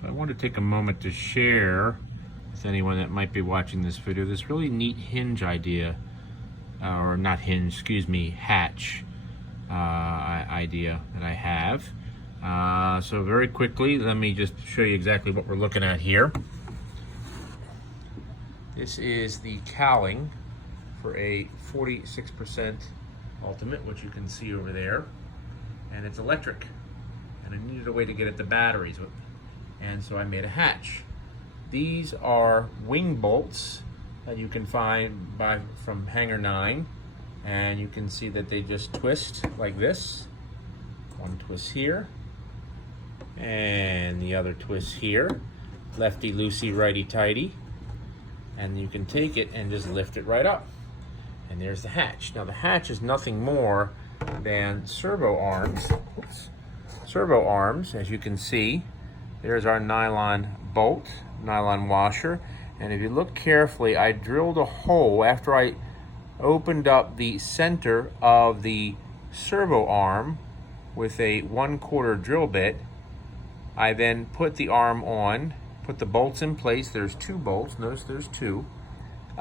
So I want to take a moment to share with anyone that might be watching this video this really neat hinge idea, or not hinge, excuse me, hatch idea that I have. So very quickly, let me just show you exactly what we're looking at here. This is the cowling for a 46% Ultimate, which you can see over there, and it's electric, and I needed a way to get at the batteries, and so I made a hatch. These are wing bolts that you can find from Hanger 9, and you can see that they just twist like this. One twist here, and the other twist here. Lefty loosey, righty tighty, and you can take it and just lift it right up. And there's the hatch. Now the hatch is nothing more than servo arms. Servo arms, as you can see. There's our nylon bolt, nylon washer. And if you look carefully, I drilled a hole after I opened up the center of the servo arm with a 1/4 drill bit. I then put the arm on, put the bolts in place. There's 2 bolts, notice there's 2.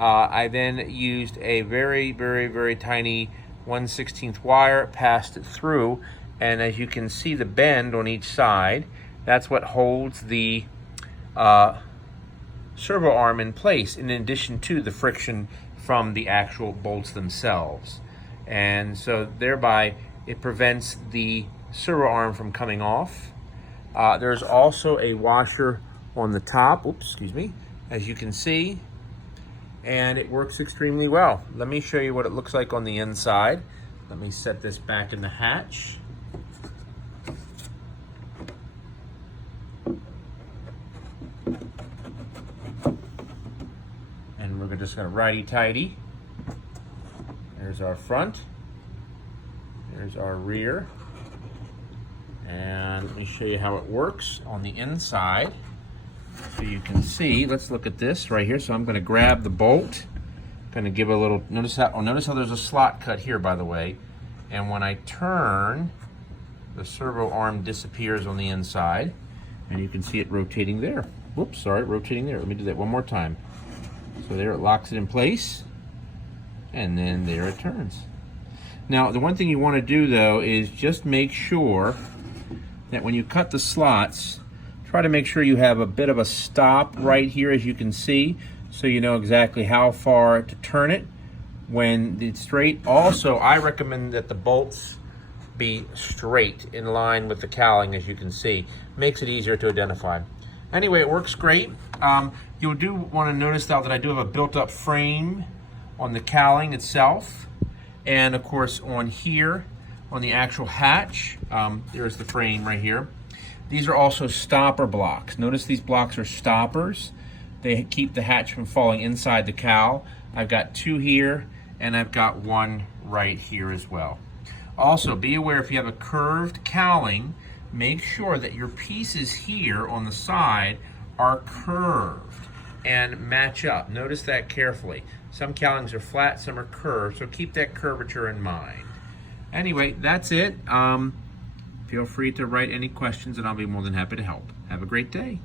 I then used a very, very, very tiny 1/16 wire, passed it through, and as you can see the bend on each side, that's what holds the servo arm in place, in addition to the friction from the actual bolts themselves. And so thereby it prevents the servo arm from coming off. There's also a washer on the top, as you can see, and it works extremely well. Let me show you what it looks like on the inside. Let me set this back in the hatch. And we're just gonna righty-tighty. There's our front, there's our rear, and let me show you how it works on the inside. So you can see, let's look at this right here. So I'm gonna grab the bolt, gonna give a little, notice how there's a slot cut here, by the way. And when I turn, the servo arm disappears on the inside, and you can see it rotating there. Whoops, sorry, rotating there. Let me do that one more time. So there, it locks it in place, and then there it turns. Now, the one thing you wanna do though is just make sure that when you cut the slots, try to make sure you have a bit of a stop right here, as you can see, so you know exactly how far to turn it when it's straight. Also, I recommend that the bolts be straight in line with the cowling, as you can see. Makes it easier to identify. Anyway, it works great. You do want to notice now that I do have a built-up frame on the cowling itself, and of course on here, on the actual hatch, there's the frame right here. These are also stopper blocks. Notice these blocks are stoppers. They keep the hatch from falling inside the cowl. I've got 2 here, and I've got 1 right here as well. Also, be aware if you have a curved cowling, make sure that your pieces here on the side are curved and match up. Notice that carefully. Some cowlings are flat, some are curved, so keep that curvature in mind. Anyway, that's it. Feel free to write any questions and I'll be more than happy to help. Have a great day.